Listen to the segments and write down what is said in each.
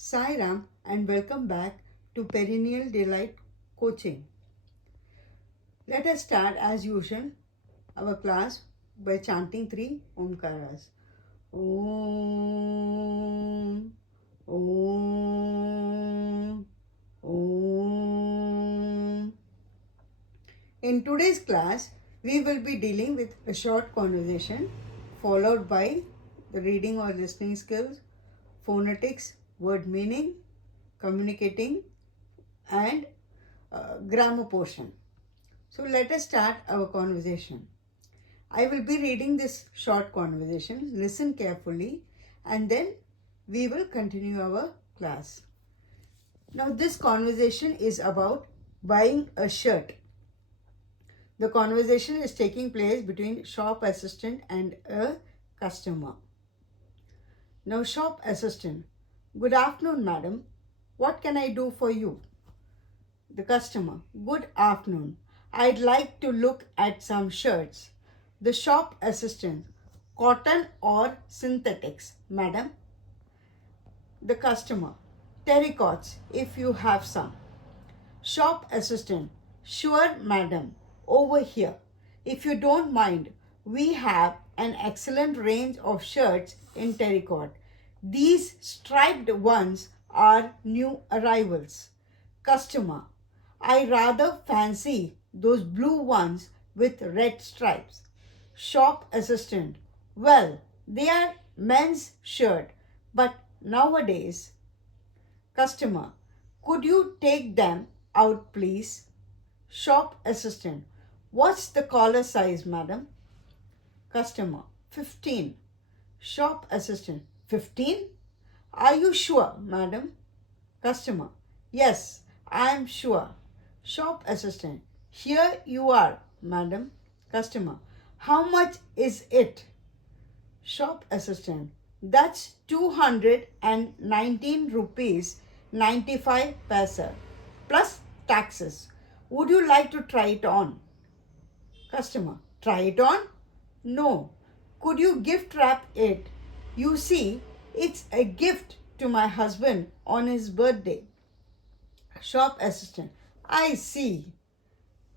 Sai Ram and welcome back to Perennial Delight Coaching. Let us start as usual our class by chanting three Omkaras. Om, Om, Om. In today's class, we will be dealing with a short conversation followed by the reading or listening skills, phonetics, word meaning, communicating, and grammar portion. So let us start our conversation. I will be reading this short conversation. Listen carefully and then we will continue our class. Now this conversation is about buying a shirt. The conversation is taking place between shop assistant and a customer. Now shop assistant, good afternoon madam. What can I do for you? The customer, good afternoon. I'd like to look at some shirts. The shop assistant, cotton or synthetics, madam? The customer, terracotts if you have some. Shop assistant, sure madam, over here. If you don't mind, we have an excellent range of shirts in terracotta. These striped ones are new arrivals. Customer, I rather fancy those blue ones with red stripes. Shop assistant, well, they are men's shirt, but nowadays. Customer, could you take them out please? Shop assistant, what's the collar size madam? Customer, 15. Shop assistant, 15? Are you sure madam? Customer, yes, I am sure. Shop assistant, here you are madam. Customer, how much is it? Shop assistant, that's 219 rupees 95 paisa plus taxes. Would you like to try it on? Customer, try it on? No. Could you gift wrap it? You see, it's a gift to my husband on his birthday. Shop assistant, I see.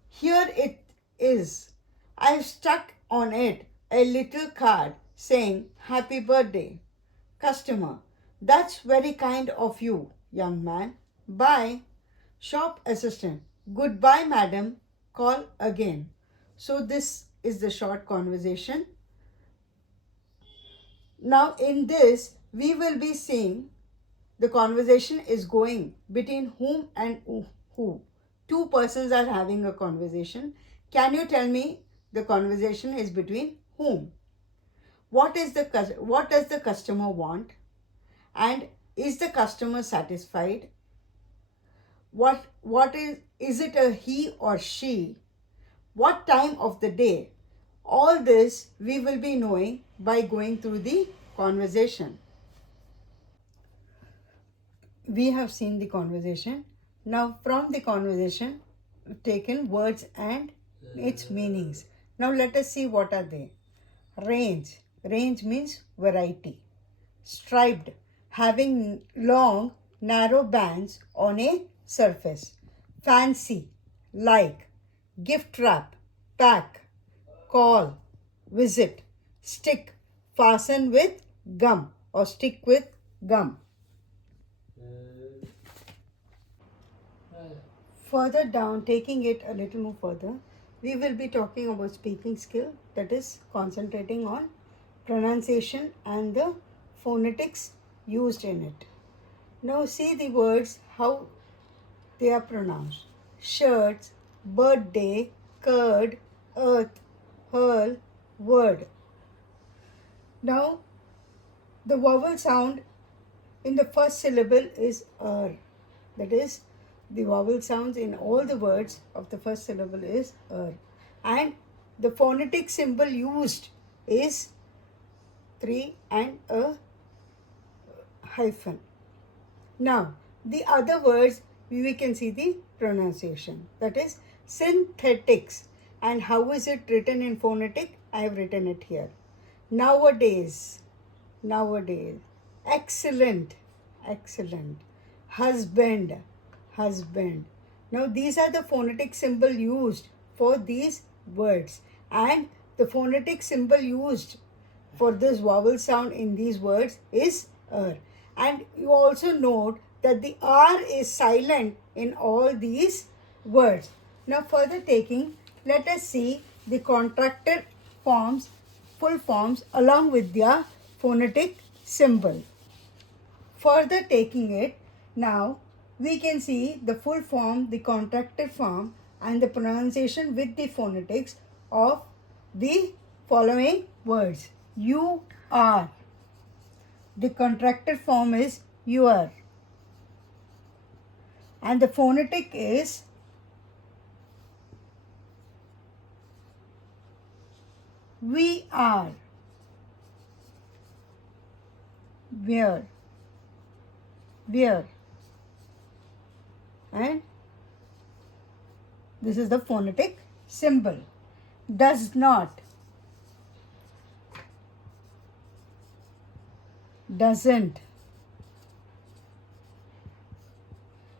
Here it is. I've stuck on it a little card saying happy birthday. Customer, that's very kind of you, young man. Bye. Shop assistant, goodbye, madam. Call again. So, this is the short conversation. Now, in this, we will be seeing the conversation is going between whom and who. Two persons are having a conversation. Can you tell me the conversation is between whom? What does the customer want? And is the customer satisfied? What is it a he or she? What time of the day? All this we will be knowing by going through the conversation. We have seen the conversation. Now from the conversation taken words and its meanings. Now let us see what are they. Range. Range means variety. Striped, having long narrow bands on a surface. Fancy, like. Gift wrap, pack. Call, visit. Stick, fasten with gum or stick with gum. Further down, taking it a little more further, we will be talking about speaking skill, that is concentrating on pronunciation and the phonetics used in it. Now see the words how they are pronounced. Shirts, birthday, curd, earth, hurl, word. Now the vowel sound in the first syllable is that is the vowel sounds in all the words of the first syllable is and the phonetic symbol used is 3 and a hyphen. Now the other words we can see the pronunciation, that is synthetics. And how is it written in phonetic? I have written it here. Nowadays, excellent, Excellent. Husband. Husband. Now these are the phonetic symbol used for these words, and the phonetic symbol used for this vowel sound in these words is er. And you also note that the r is silent in all these words. Now further taking, let us see the contracted forms, full forms along with their phonetic symbol. Further taking it, now we can see the full form, the contracted form, and the pronunciation with the phonetics of the following words. You are. The contracted form is your. And the phonetic is we are. Where. Where. And this is the phonetic symbol. Does not. Doesn't.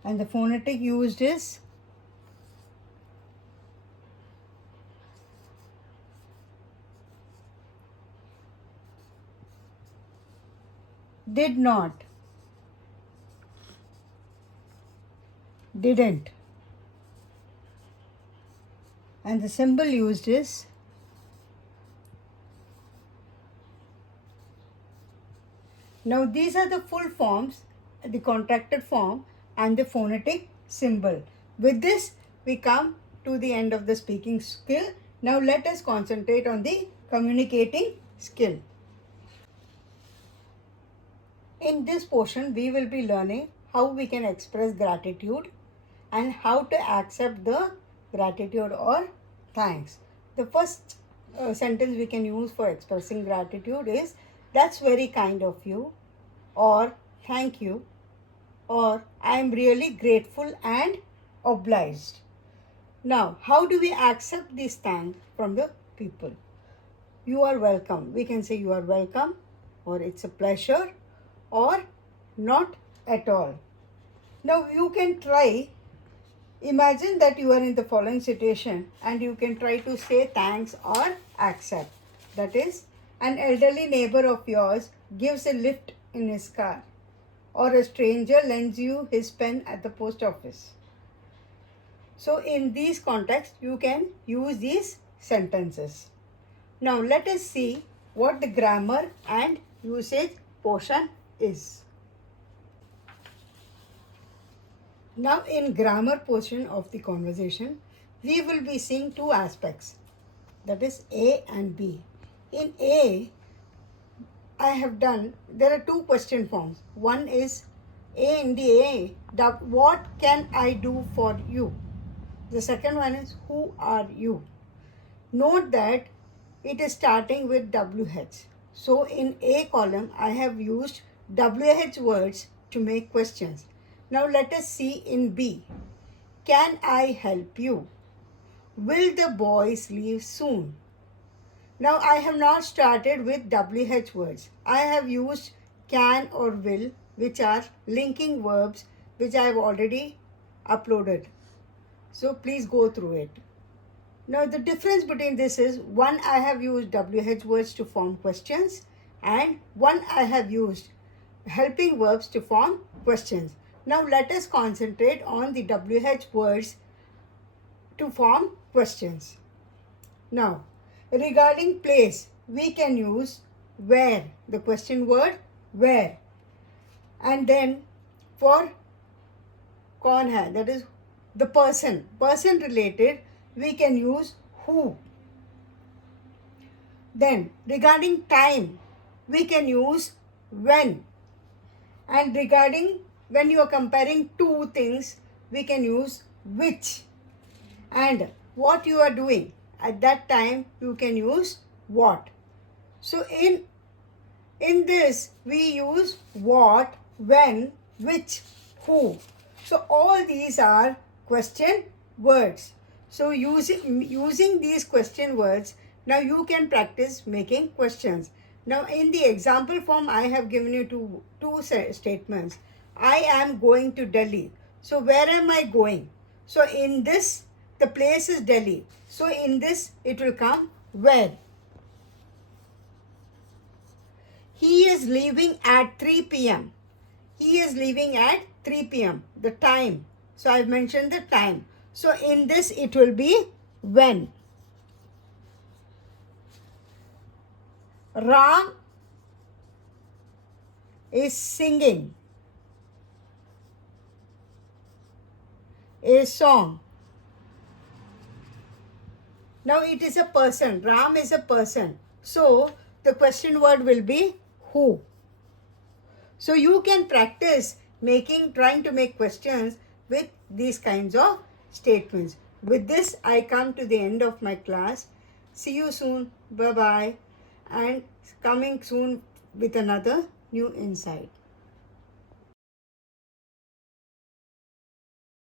And the phonetic used is did not. Didn't. And the symbol used is now these are the full forms, the contracted form and the phonetic symbol. With this, we come to the end of the speaking skill. Now let us concentrate on the communicating skill. In this portion, we will be learning how we can express gratitude and how to accept the gratitude or thanks. The first sentence we can use for expressing gratitude is that's very kind of you, or thank you, or I am really grateful and obliged. Now, how do we accept these thanks from the people? You are welcome. We can say you are welcome, or it's a pleasure, or not at all. Now, you can try. Imagine that you are in the following situation and you can try to say thanks or accept. That is, an elderly neighbor of yours gives a lift in his car, or a stranger lends you his pen at the post office. So in these contexts, you can use these sentences. Now let us see what the grammar and usage portion is. Now in grammar portion of the conversation, we will be seeing two aspects, that is A and B. In A, there are two question forms. One is A in the A, what can I do for you? The second one is who are you? Note that it is starting with WH. So in A column, I have used WH words to make questions. Now let us see in B. Can I help you? Will the boys leave soon? Now I have not started with WH words. I have used can or will, which are linking verbs, which I have already uploaded. So please go through it. Now the difference between this is, one I have used WH words to form questions, and one I have used helping verbs to form questions. Now let us concentrate on the WH words to form questions. Now, regarding place, we can use where, the question word where. And then for kaun hai, that is the person related, we can use who. Then regarding time, we can use when. And regarding when you are comparing two things, we can use which. And what you are doing at that time, you can use what. So in this, we use what, when, which, who. So all these are question words. So using these question words, now you can practice making questions. Now, in the example form, I have given you two statements. I am going to Delhi. So, where am I going? So, in this, the place is Delhi. So, in this, it will come where. He is leaving at 3 p.m. He is leaving at 3 p.m. The time. So, I've mentioned the time. So, in this, it will be when. Ram is singing a song. Now it is a person. Ram is a person. So the question word will be who. So you can practice trying to make questions with these kinds of statements. With this, I come to the end of my class. See you soon. Bye-bye. And coming soon with another new insight.